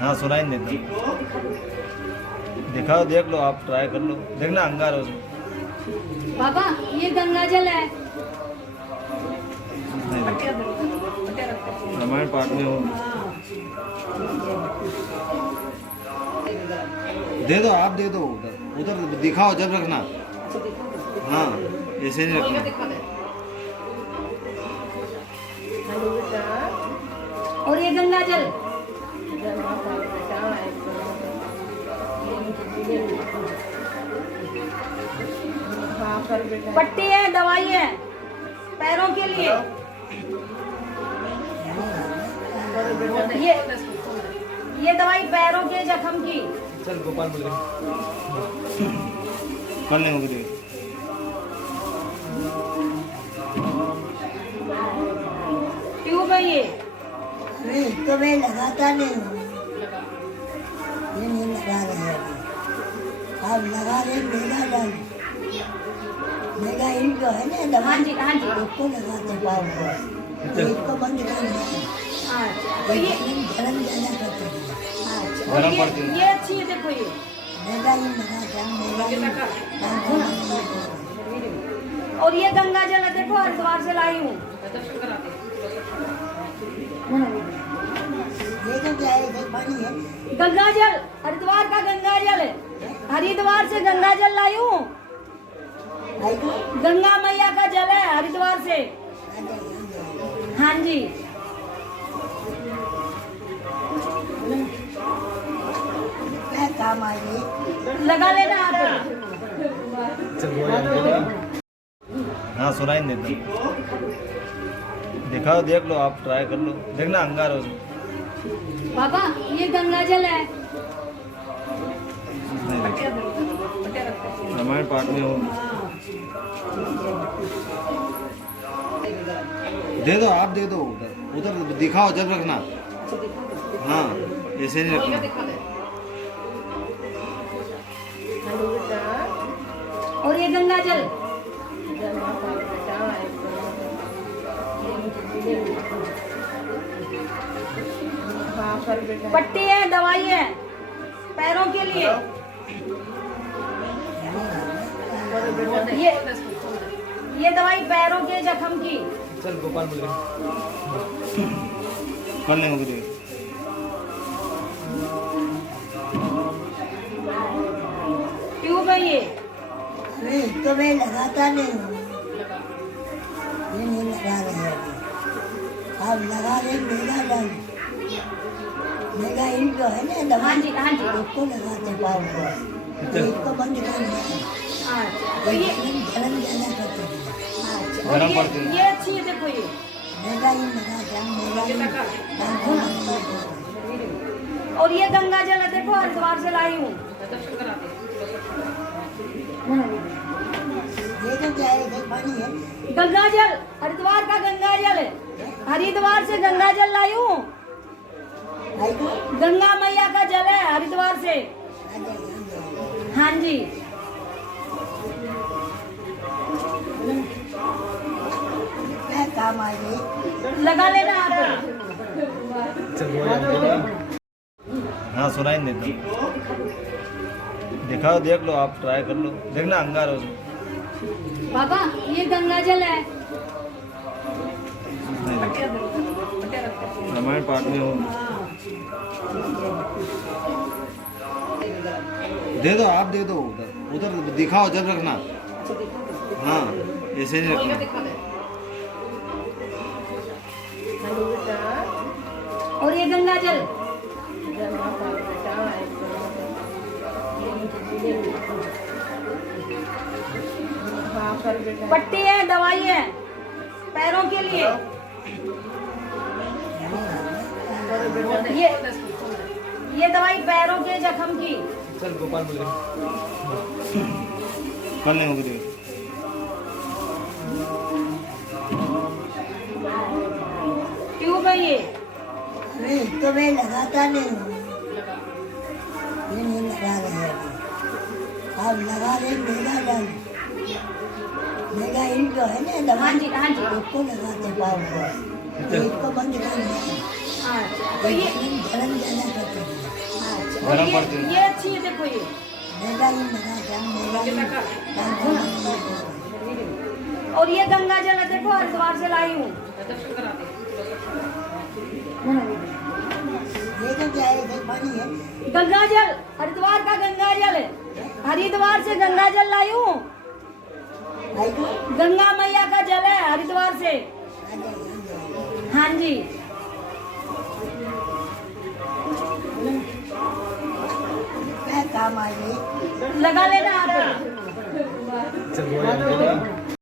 हाँ सुनाई नहीं देता। दिखाओ, देख लो, आप ट्राई कर लो, देखना अंगार हो उसमें। पापा ये गंगा जल है। नहीं देखा। रामायण पाठ में हो। दे दो, आप दे दो, उधर उधर दिखाओ जब रखना। हाँ ऐसे नहीं रखना। और ये गंगा जल। पट्टी है, दवाई है पैरों के लिए। ये दवाई पैरों के जख्म की। चल गोपाल बोल कल नहीं होगी। ट्यूब है ये। नहीं तो मैं लगाता नहीं हूँ, ये नहीं लगा रहे अभी। आप लगा रहे मेरा डाल, मेरा इनको है ना दवा। हाँ जी, हाँ जी। उसको लगाते पाँव को, इसको बंद कर देते। अच्छा तो ये गरम ज्यादा करते हैं। अच्छा, और ये अच्छी है, देखो ये मेरा ही लगाता, मेरा ही। और ये गंगा जल है, देखो हरिद्वार से लाई हूँ। देखो क्या है, इधर पानी है। गंगा जल, हरिद्वार का गंगा जल है। हरिद्वार से गंगा जल लाई हूँ। आई तो गंगा मैया का जल है हरिद्वार से। हाँ जी। क्या काम आएगी? लगा लेना आप। हाँ सुनाई नहीं देता। दिखाओ, देख लो, आप ट्राई कर लो, देखना अंगार हो उसमें। पापा ये गंगा जल है। नहीं देखा। रामायण पाठ में हो। दे दो, आप दे दो, उधर उधर दिखाओ जब रखना। हाँ ऐसे नहीं रखना। और ये गंगा जल। पट्टी है, दवाई है पैरों के लिए। ये दवाई पैरों के जख्म की। चल गोपाल बोल कल नहीं होगी। ट्यूब है ये। नहीं तो मैं लगाता नहीं हूँ, ये नहीं लगा रहे अभी। आप लगा रहे मेरा डाल, मेरा इनको है ना दवा। हाँ जी, हाँ जी। उसको लगाते पाँव को, इसको बंद कर देते। अच्छा तो ये गरम ज्यादा करते हैं। अच्छा, और गरम पड़ती है। ये अच्छी है, देखो ये मेरा ही लगाता, मेरा ही। और ये गंगा जल है, देखो हरिद्वार से लाई हूँ। देखो क्या है, इधर पानी है। गंगा जल, हरिद्वार का गंगा जल है। हरिद्वार से गंगा जल लाई हूँ। आई तो गंगा मैया का जल है हरिद्वार से। हाँ जी। क्या काम आएगी? लगा लेना आप। हाँ सुनाई नहीं देता। दिखाओ, देख लो, आप ट्राई कर लो, देखना अंगार हो उसमें। पापा ये गंगा जल है। नहीं देखा। रामायण पाठ में हो। दे दो, आप दे दो, उधर उधर दिखाओ जब रखना। हाँ ऐसे नहीं रखना। और ये गंगा जल। पट्टी है, दवाई है पैरों के लिए। ये दवाई पैरों के जख्म की। चल गोपाल बोल कल नहीं होगी। ट्यूब है ये। नहीं तो मैं लगाता नहीं हूँ, ये नहीं लगा रहे अभी। आप लगा रहे मेरा डाल, मेरा इनको है ना दवा। हाँ जी, हाँ जी। उसको लगाते पाँव को, इसको बंद कर देते। अच्छा तो ये गरम ज्यादा करते हैं। और गर्म पड़ती है। ये अच्छी है, देखो ये मेगा ही लगा और ये गंगा जल है, देखो हरिद्वार से लाई हूँ। ये तो क्या है, ये पानी है। गंगा जल, हरिद्वार का गंगा जल है, हरिद्वार से गंगा जल लाई हूँ। भाई को गंगा मैया का जल है हरिद्वार से। हाँ जी, क्या काम आ गई। लगा लेना आप। चल, वो यार,